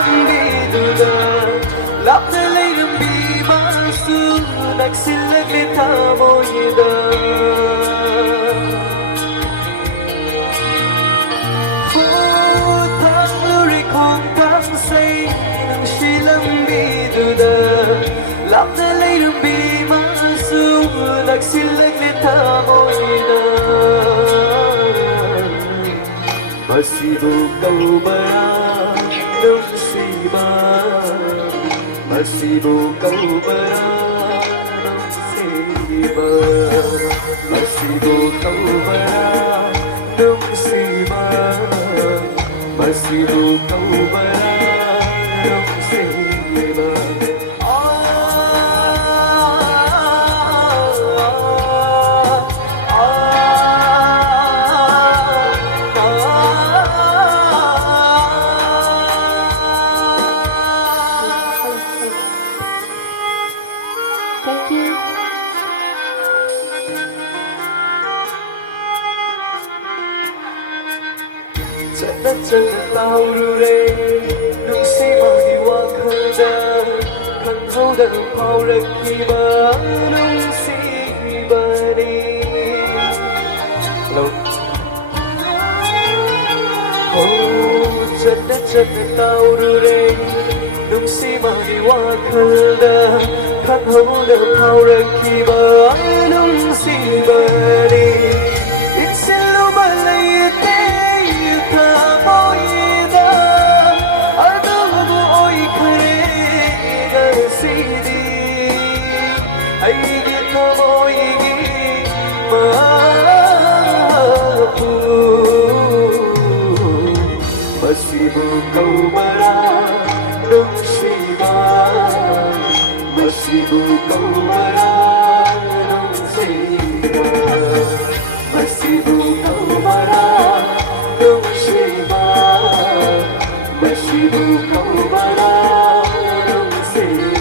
ꯂꯝꯕꯤꯗꯨꯗ ꯂꯥꯞꯅ ꯂꯩꯔꯝꯕꯤꯕꯁꯨ ꯅꯛꯁꯤꯜꯂꯛꯂꯦ ꯊꯃꯣꯏꯗ ꯊꯥꯡꯂꯨꯔꯦ ꯈꯣꯡꯊꯥꯡꯁꯩ ꯅꯨꯡꯁꯤ ꯂꯝꯕꯤꯗꯨꯗ ꯂꯥꯞꯅ ꯂꯩꯔꯝꯕꯤꯕꯁꯨ ꯅꯛꯁꯤꯜꯂꯛꯂꯦ ꯊꯃꯣꯏꯗ Masibu kaubara nungsiba Masibu kaubara nungsiba Masibu kaubara nungsiba Masibu kaubara nungsiba Thank you. Taurure nungsi madi wakhanda khanhauda phaurakhiba nungsi bani Hello Chana taurure nungsi madi wakhanda khanhauda phaurakhiba nungsi bani Itsillu balayte thamoida adubu oikhre gasidi aigi thamoigi mapu Masibu kaubara nungsiba Masibu kaubara nungsiba Masibu kaubara nungsiba Masibu kaubara nungsiba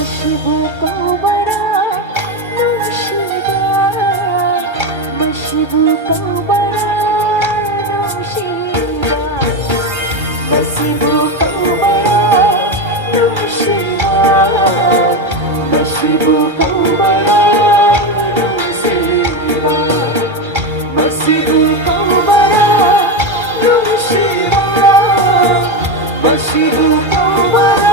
Masibu kaubara nungsiba Masibu kaubara nungsiba Masibu kaubara nungsiba Masibu kaubara nungsiba Masibu kaubara nungsiba Masibu kaubara